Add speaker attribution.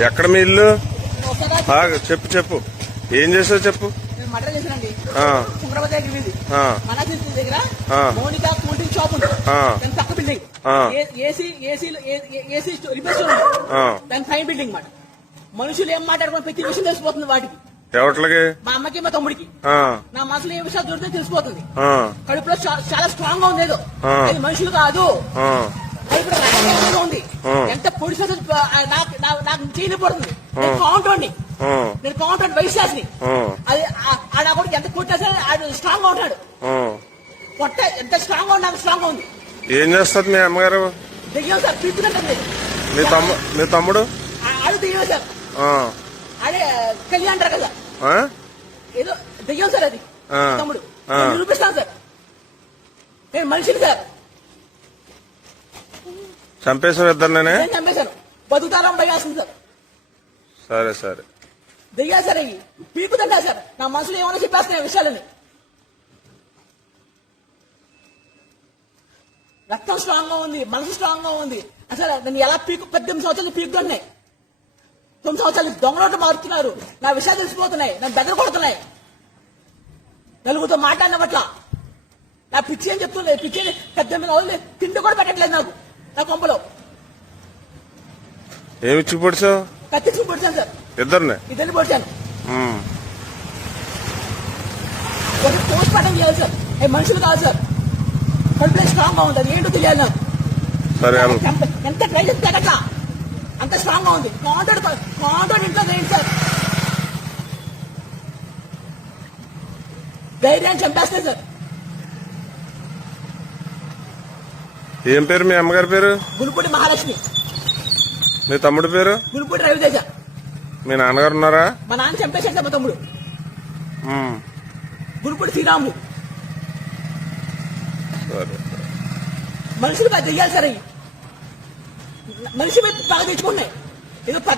Speaker 1: ఎక్కడ మీ ఇల్లు? చెప్పు చెప్పు. ఏం చేసావు చెప్పు?
Speaker 2: మనుషులు ఏం మాట్లాడుకుని ప్రతి విషయం తెలిసిపోతుంది వాటికి.
Speaker 1: ఎవట్లకి?
Speaker 2: మా అమ్మకి మా తమ్ముడికి. నా మనసులో ఏ విషయాలు దొరికితే తెలిసిపోతుంది. కడుపులో చాలా స్ట్రాంగ్గా ఉంది ఏదో. మనుషులు కాదు. ఇప్పుడు ఉంది. ఎంత పొడిచి నాకు నాకు- చేయలేకపోతుంది నేను
Speaker 1: ఆ,
Speaker 2: నేను కౌంటర్ వైశాస్ని
Speaker 1: ఆ,
Speaker 2: అది ఆ- ఆడ కూడా ఎంత కొట్టా సరే ఆడు స్ట్రాంగ్గా ఉంటాడు.
Speaker 1: ఆ.
Speaker 2: పొట్ట ఎంత స్ట్రాంగ్గా నాకు స్ట్రాంగ్గా ఉంది.
Speaker 1: ఏం చేస్తుంది మీ అమ్మగారు?
Speaker 2: దెయ్యం సార్ పిచ్చుకుంటుంది
Speaker 1: మీ తమ్ము మీ తమ్ముడు?
Speaker 2: ఆడు దెయ్యం సార్. ఆడే కళ్యాణ్ అంటారు కదా? ఏదో దెయ్యం సార్ అది. తమ్ముడు. నిరూపిస్తాను సార్. నేను మనిషిని సార్.
Speaker 1: చంపేసావు ఇద్దరినే
Speaker 2: నేను చంపేశాను బతుకుతారం సార్.
Speaker 1: సరే సరే.
Speaker 2: దెయ్యా సార్ అవి పీకుతుంటా సార్. నా మనసులో ఏమైనా చెప్పేస్తున్నాయి విషయాలని. రక్తం స్ట్రాంగ్గా ఉంది మనసు స్ట్రాంగ్గా ఉంది. అసలు నేను ఎలా పీకు పద్దెనిమిది సంవత్సరాలు పీకుతున్నాయి తొమ్మిది సంవత్సరాలు దొంగలోటు మారుతున్నారు. నా విషయాలు తెలిసిపోతున్నాయి. నన్ను బెదర కొడుతున్నాయి నలుగురితో మాట్లాడినట్ల నా పిచ్చి అని చెప్తుంది? పిచ్చి పద్దెనిమిది రోజులు తిండి కూడా పెట్టట్లేదు నాకు. నా కొంపలో.
Speaker 1: ఏమి ఇచ్చి పొడిచావు
Speaker 2: కత్తించుకుని పొడిచాను సార్.
Speaker 1: ఇద్దరిని?
Speaker 2: ఇద్దరిని పొడిచాను. ఒక పోస్ట్ మార్టం చేయాలి సార్. ఏ మనుషులు కాదు సార్. కడుపులో స్ట్రాంగ్గా ఉంది ఏంటో తెలియాలి నాకు.
Speaker 1: సరే.
Speaker 2: ఎంత- ట్రై చేస్తే అట్లా అంత స్ట్రాంగ్గా ఉంది కాంటాక్ట్ కాంటాక్ట్ ఇంట్లో ఏంటి సార్. ధైర్యాన్ని చంపేస్తాయి సార్.
Speaker 1: ఏం పేరు మీ అమ్మగారి పేరు?
Speaker 2: గురుపూడి మహాలక్ష్మి.
Speaker 1: మీ తమ్ముడి పేరు?
Speaker 2: గురుపూడి రవితేజ.
Speaker 1: మీ నాన్నగారు ఉన్నారా?
Speaker 2: మా నాన్న చంపేశాడు మా తమ్ముడు.
Speaker 1: ఉమ్.
Speaker 2: గురుపూడి శ్రీరాములు మనుషులు బాగా చెయ్యాలి సార్ మనిషి మీద బాగా తెచ్చుకున్నాయి ఏదో